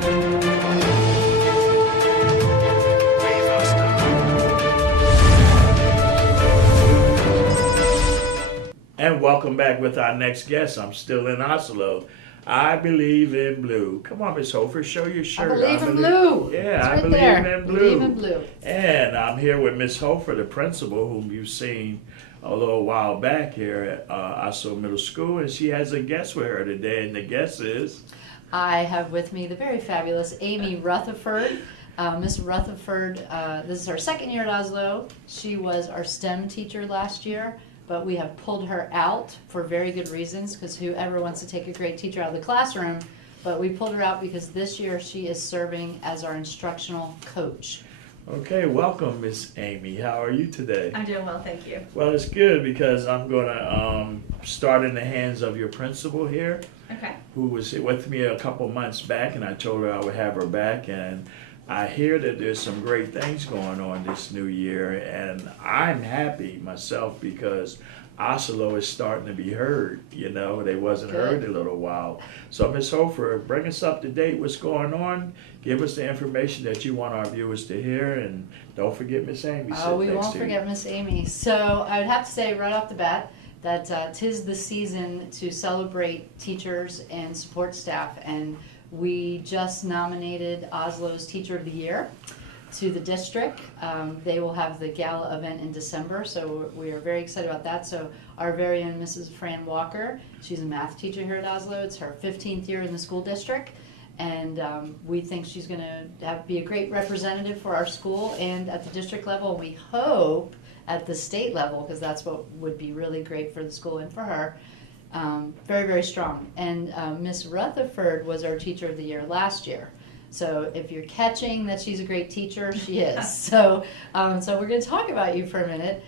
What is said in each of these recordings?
And welcome back with our next guest. I'm still in Oslo. I believe in blue. Come on, Miss Hofer, show your shirt. I believe in blue. Yeah, it's I right believe there. in blue. Believe in blue. And I'm here with Miss Hofer, the principal, whom you've seen a little while back here at Oslo Middle School, and she has a guest with her today, and the guest is? I have with me the very fabulous Amy Rutherford. Miss Rutherford, this is her second year at Oslo. She was our STEM teacher last year, but we have pulled her out for very good reasons, because whoever wants to take a great teacher out of the classroom, but we pulled her out because this year she is serving as our instructional coach. Okay, welcome, Miss Amy. How are you today? I'm doing well, thank you. Well, it's good because I'm going to start in the hands of your principal here, Okay. who was with me a couple months back, and I told her I would have her back, and I hear that there's some great things going on this new year, and I'm happy myself because Oslo is starting to be heard. You know, they wasn't heard a little while. So, Ms. Hofer, bring us up to date. What's going on? Give us the information that you want our viewers to hear, and don't forget Miss Amy. Oh, we won't forget Miss Amy. So I would have to say right off the bat that 'tis the season to celebrate teachers and support staff, and we just nominated Oslo's Teacher of the Year to the district. They will have the gala event in December, so we are very excited about that. So our very own Mrs. Fran Walker, she's a math teacher here at Oslo. It's her 15th year in the school district, and we think she's going to be a great representative for our school and at the district level. We hope at the state level, because that's what would be really great for the school and for her. Very, very strong. And Miss Rutherford was our Teacher of the Year last year. So if you're catching that she's a great teacher, she is. So we're going to talk about you for a minute.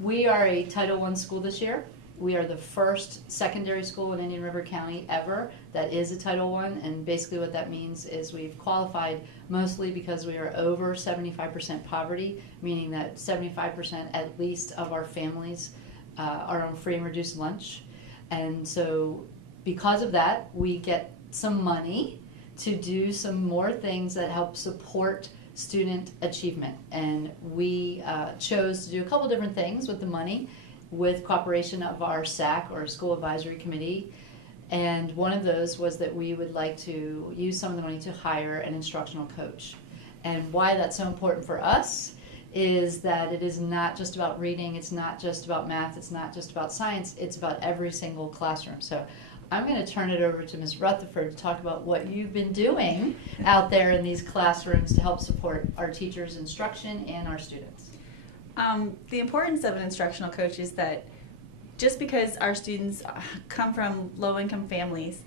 We are a Title I school this year. We are the first secondary school in Indian River County ever that is a Title I, and basically what that means is we've qualified mostly because we are over 75% poverty, meaning that 75% at least of our families are on free and reduced lunch. And so because of that, we get some money to do some more things that help support student achievement. And we chose to do a couple different things with the money with cooperation of our SAC, or School Advisory Committee. And one of those was that we would like to use some of the money to hire an instructional coach. And why that's so important for us is that it is not just about reading, it's not just about math, it's not just about science, it's about every single classroom. So I'm going to turn it over to Ms. Rutherford to talk about what you've been doing out there in these classrooms to help support our teachers' instruction and our students. The importance of an instructional coach is that just because our students come from low-income families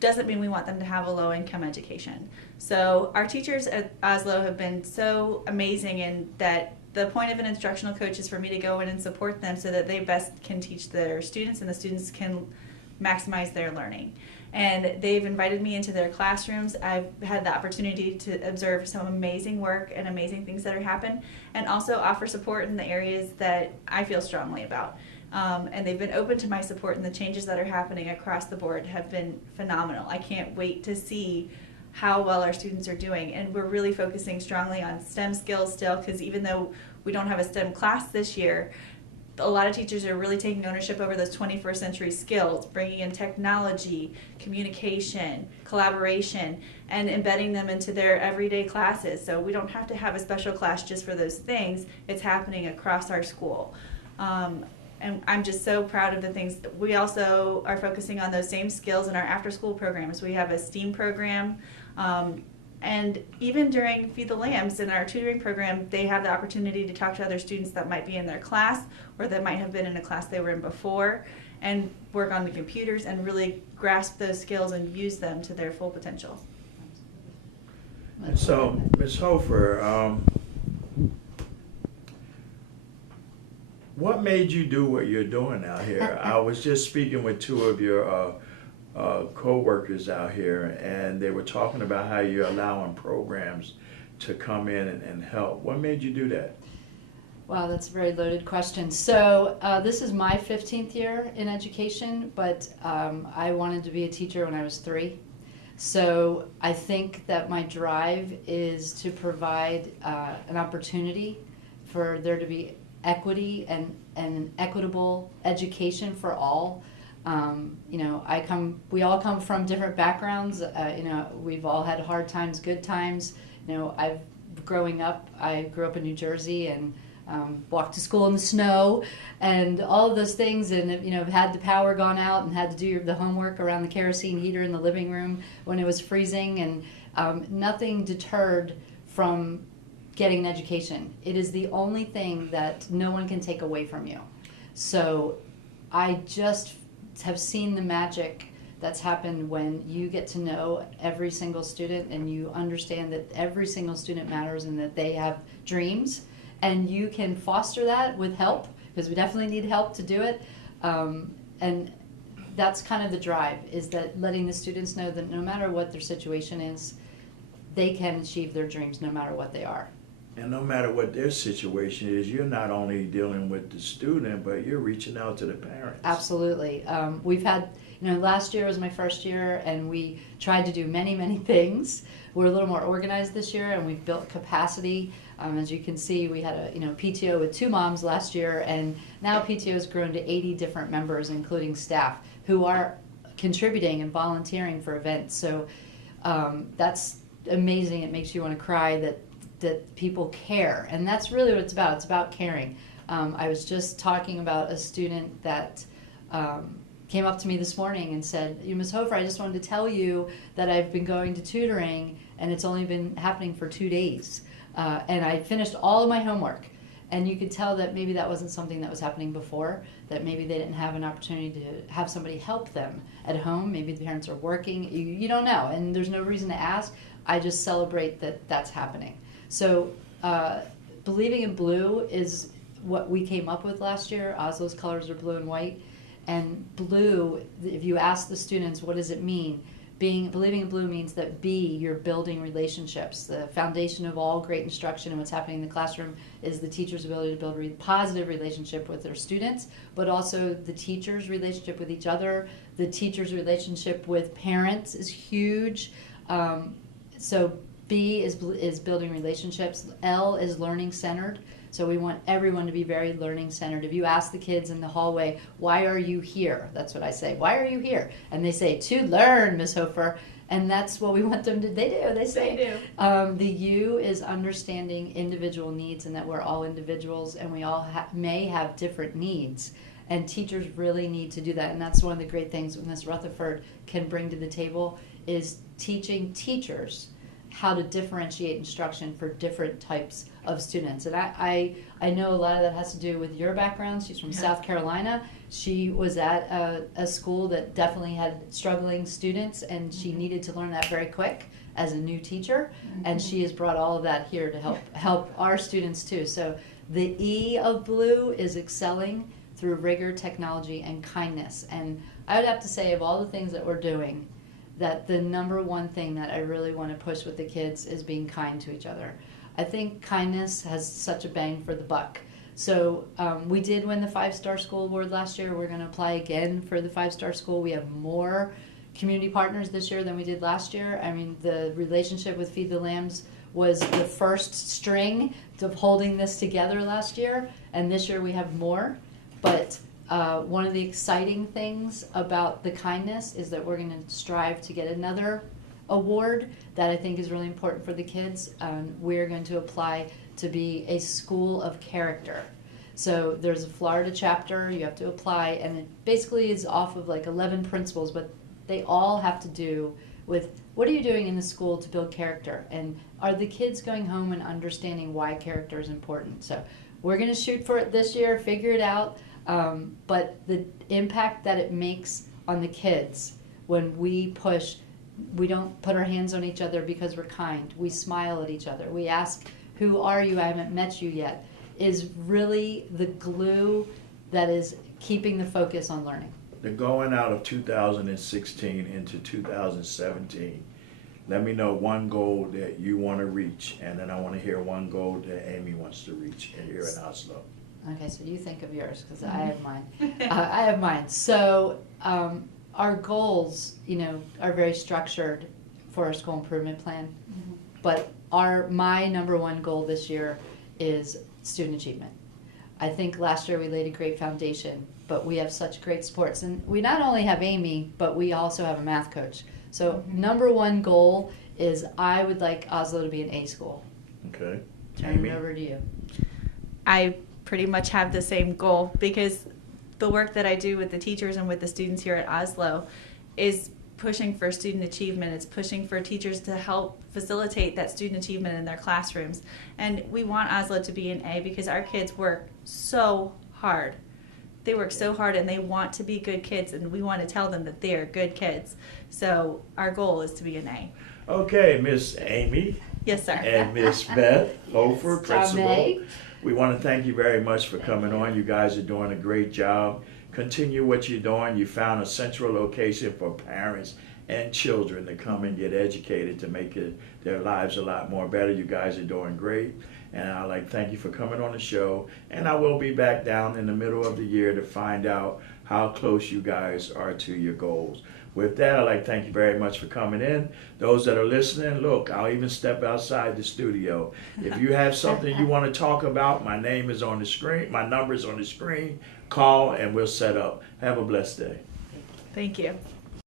doesn't mean we want them to have a low-income education. So our teachers at Oslo have been so amazing in that the point of an instructional coach is for me to go in and support them so that they best can teach their students and the students can maximize their learning. And they've invited me into their classrooms. I've had the opportunity to observe some amazing work and amazing things that are happening, and also offer support in the areas that I feel strongly about. And they've been open to my support, and the changes that are happening across the board have been phenomenal. I can't wait to see how well our students are doing, and we're really focusing strongly on STEM skills still, because even though we don't have a STEM class this year, a lot of teachers are really taking ownership over those 21st century skills, bringing in technology, communication, collaboration, and embedding them into their everyday classes. So we don't have to have a special class just for those things. It's happening across our school. And I'm just so proud of the things. We also are focusing on those same skills in our after-school programs. We have a STEAM program. And even during Feed the Lambs in our tutoring program, they have the opportunity to talk to other students that might be in their class or that might have been in a class they were in before, and work on the computers and really grasp those skills and use them to their full potential. And so, Ms. Hofer, what made you do what you're doing out here? I was just speaking with two of your co-workers out here, and they were talking about how you're allowing programs to come in and help. What made you do that? Wow, that's a very loaded question. So this is my 15th year in education, but I wanted to be a teacher when I was 3. So I think that my drive is to provide an opportunity for there to be equity and an equitable education for all. We all come from different backgrounds. We've all had hard times, good times. Growing up, I grew up in New Jersey and walked to school in the snow and all of those things, and had the power gone out and had to do the homework around the kerosene heater in the living room when it was freezing, and nothing deterred from getting an education. It is the only thing that no one can take away from you. So I just have seen the magic that's happened when you get to know every single student and you understand that every single student matters and that they have dreams, and you can foster that with help, because we definitely need help to do it. And that's kind of the drive, is that letting the students know that no matter what their situation is, they can achieve their dreams no matter what they are. And no matter what their situation is, you're not only dealing with the student, but you're reaching out to the parents. Absolutely. We've had, last year was my first year, and we tried to do many, many things. We're a little more organized this year, and we've built capacity. As you can see, we had a PTO with 2 moms last year, and now PTO has grown to 80 different members, including staff, who are contributing and volunteering for events. So that's amazing. It makes you want to cry that people care, and that's really what it's about. It's about caring. I was just talking about a student that came up to me this morning and said, Ms. Hofer, I just wanted to tell you that I've been going to tutoring and it's only been happening for 2 days. And I finished all of my homework. And you could tell that maybe that wasn't something that was happening before, that maybe they didn't have an opportunity to have somebody help them at home. Maybe the parents are working. You don't know, and there's no reason to ask. I just celebrate that that's happening. So Believing in Blue is what we came up with last year. Oslo's colors are blue and white. And blue, if you ask the students, what does it mean? Believing in Blue means that you're building relationships. The foundation of all great instruction and what's happening in the classroom is the teacher's ability to build a positive relationship with their students, but also the teacher's relationship with each other. The teacher's relationship with parents is huge. So B is building relationships. L is learning centered. So we want everyone to be very learning centered. If you ask the kids in the hallway, why are you here? That's what I say. Why are you here? And they say, to learn, Ms. Hofer. And that's what we want them to. They do. They say. They do. The U is understanding individual needs, and that we're all individuals and we all may have different needs. And teachers really need to do that. And that's one of the great things Ms. Rutherford can bring to the table, is teaching teachers how to differentiate instruction for different types of students. And I know a lot of that has to do with your background. She's from South Carolina. She was at a school that definitely had struggling students, and she needed to learn that very quick as a new teacher. And she has brought all of that here to help our students too. So the E of Blue is excelling through rigor, technology, and kindness. And I would have to say, of all the things that we're doing, that the number one thing that I really want to push with the kids is being kind to each other. I think kindness has such a bang for the buck. So we did win the 5-Star School Award last year. We're going to apply again for the 5-Star School. We have more community partners this year than we did last year. I mean, the relationship with Feed the Lambs was the first string of holding this together last year, and this year we have more. But one of the exciting things about the kindness is that we're going to strive to get another award that I think is really important for the kids. We're going to apply to be a school of character. So there's a Florida chapter, you have to apply, and it basically is off of like 11 principles, but they all have to do with what are you doing in the school to build character, and are the kids going home and understanding why character is important. So we're going to shoot for it this year, figure it out. But the impact that it makes on the kids when we push, we don't put our hands on each other because we're kind. We smile at each other. We ask, who are you? I haven't met you yet, is really the glue that is keeping the focus on learning. The going out of 2016 into 2017, let me know one goal that you want to reach, and then I want to hear one goal that Amy wants to reach here in Oslo. Okay, so you think of yours, because I have mine. I have mine. So our goals, are very structured for our school improvement plan. But my number one goal this year is student achievement. I think last year we laid a great foundation, but we have such great sports. And we not only have Amy, but we also have a math coach. So number one goal is I would like Oslo to be an A school. Okay. Turn Amy? it over to you. I pretty much have the same goal because the work that I do with the teachers and with the students here at Oslo is pushing for student achievement. It's pushing for teachers to help facilitate that student achievement in their classrooms. And we want Oslo to be an A because our kids work so hard. They work so hard and they want to be good kids, and we want to tell them that they are good kids. So our goal is to be an A. Okay, Miss Amy Yes, sir. and Miss Beth Hofer, principal. May. We want to thank you very much for coming on. You guys are doing a great job. Continue what you're doing. You found a central location for parents and children to come and get educated to make their lives a lot more better. You guys are doing great. And I'd like to thank you for coming on the show. And I will be back down in the middle of the year to find out how close you guys are to your goals. With that, I'd like to thank you very much for coming in. Those that are listening, look, I'll even step outside the studio. If you have something you want to talk about, my name is on the screen. My number is on the screen. Call and we'll set up. Have a blessed day. Thank you.